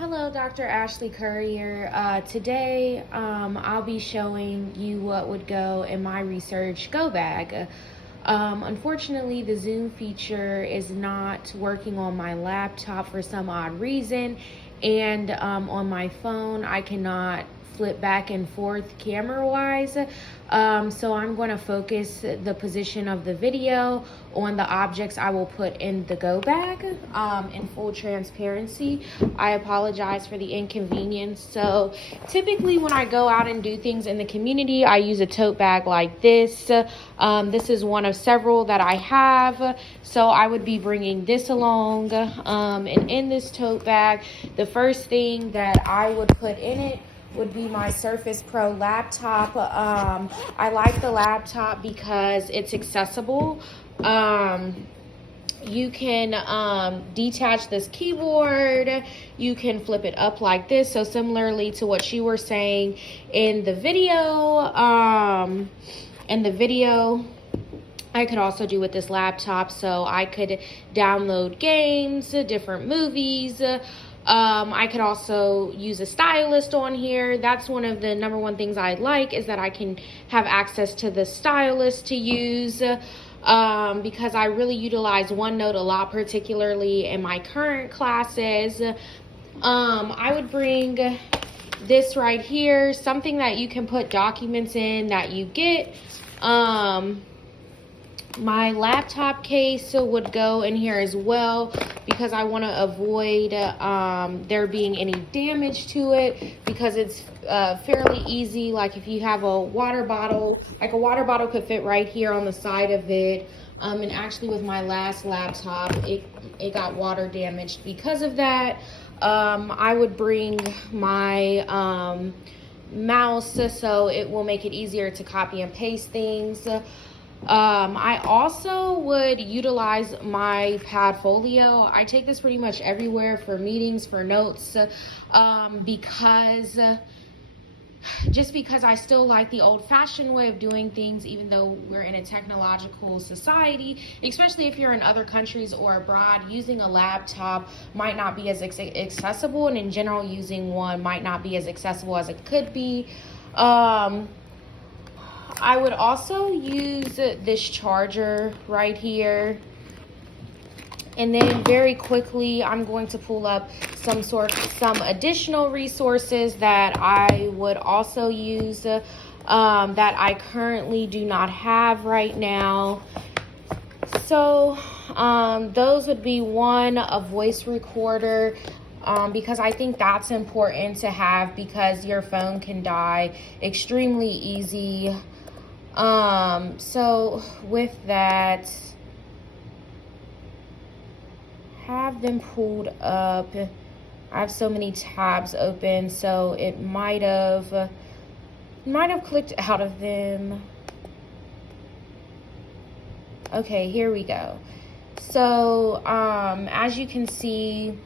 Hello, Dr. Ashley Courier. Today, I'll be showing you what would go in my research go bag. Unfortunately, the Zoom feature is not working on my laptop for some odd reason, and on my phone, I cannot flip back and forth camera-wise. So I'm going to focus the position of the video on the objects I will put in the go bag. In full transparency, I apologize for the inconvenience. So typically when I go out and do things in the community, I use a tote bag like this. This is one of several that I have. So I would be bringing this along. And in this tote bag, the first thing that I would put in it would be my Surface Pro laptop. I like the laptop because it's accessible. You can detach this keyboard. You can flip it up like this. So similarly to what you were saying in the video, I could also do with this laptop. So I could download games, different movies. I could also use a stylist on here. That's one of the number one things I like, is that I can have access to the stylist to use, because I really utilize OneNote a lot, particularly in my current classes. I would bring this right here, something that you can put documents in that you get. My laptop case would go in here as well, because I want to avoid there being any damage to it, because it's fairly easy. Like if you have a water bottle, like a water bottle could fit right here on the side of it. And actually with my last laptop, it got water damaged because of that. I would bring my mouse, so it will make it easier to copy and paste things. I also would utilize my Padfolio. I take this pretty much everywhere for meetings, for notes, because I still like the old-fashioned way of doing things, even though we're in a technological society. Especially if you're in other countries or abroad, using a laptop might not be as accessible, and in general, using one might not be as accessible as it could be. I would also use this charger right here. And then very quickly, I'm going to pull up some additional resources that I would also use, that I currently do not have right now. So those would be one, a voice recorder, because I think that's important to have, because your phone can die extremely easy. So with that, have them pulled up. I have so many tabs open, so it might have clicked out of them. Okay, here we go. So as you can see,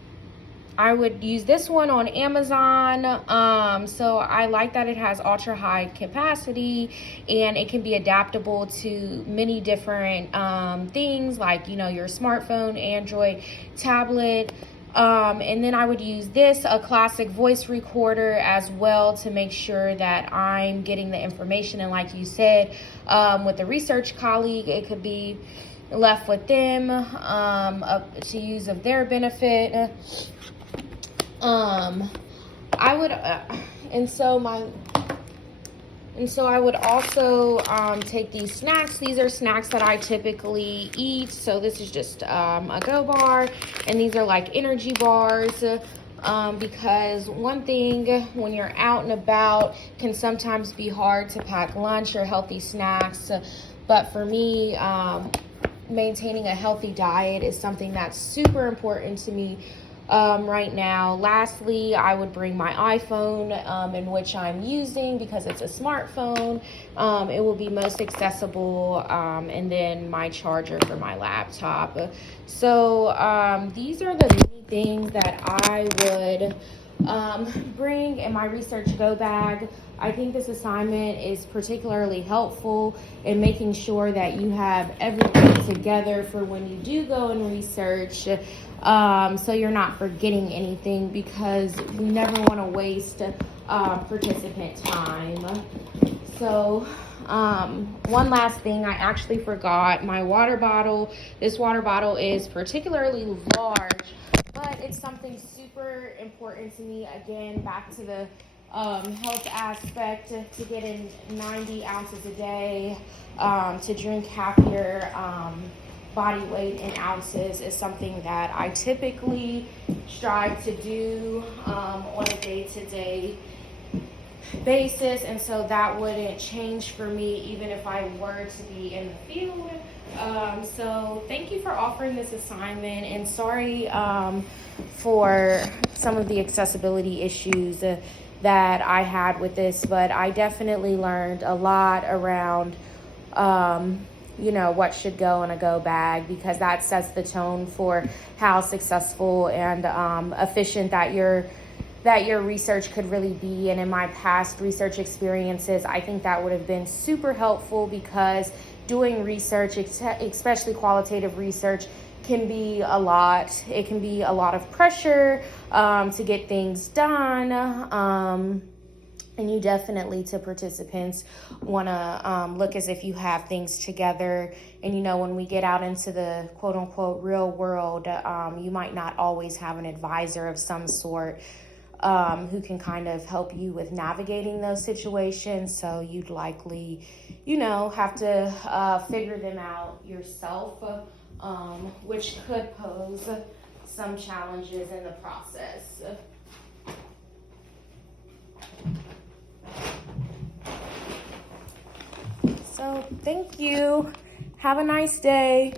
I would use this one on Amazon. So I like that it has ultra high capacity, and it can be adaptable to many different things, like, you know, your smartphone, Android, tablet. And then I would use this, a classic voice recorder, as well, to make sure that I'm getting the information. And like you said, with the research colleague, it could be left with them to use of their benefit. I would, and so I would also take these snacks. These are snacks that I typically eat. So this is just a Go bar, and these are like energy bars. Because one thing when you're out and about can sometimes be hard to pack lunch or healthy snacks. But for me, maintaining a healthy diet is something that's super important to me right now. Lastly, I would bring my iPhone, in which I'm using because it's a smartphone. It will be most accessible, and then my charger for my laptop. So these are the many things that I would bring in my research go bag. I think this assignment is particularly helpful in making sure that you have everything together for when you do go and research. so you're not forgetting anything, because we never want to waste participant time. So one last thing, I actually forgot my water bottle. This water bottle is particularly large, but it's something super important to me. Again, back to the health aspect, to get in 90 ounces a day, to drink half your body weight in ounces is something that I typically strive to do on a day-to-day basis, and so that wouldn't change for me even if I were to be in the field. So thank you for offering this assignment, and sorry for some of the accessibility issues that I had with this, but I definitely learned a lot around you know, what should go in a go bag, because that sets the tone for how successful and efficient that your research could really be. And in my past research experiences, I think that would have been super helpful, because doing research, especially qualitative research, can be a lot. It can be a lot of pressure to get things done. And you definitely, to participants, want to look as if you have things together. And, you know, when we get out into the quote unquote real world, you might not always have an advisor of some sort who can kind of help you with navigating those situations. So you'd likely, you know, have to figure them out yourself, which could pose some challenges in the process. So thank you. Have a nice day.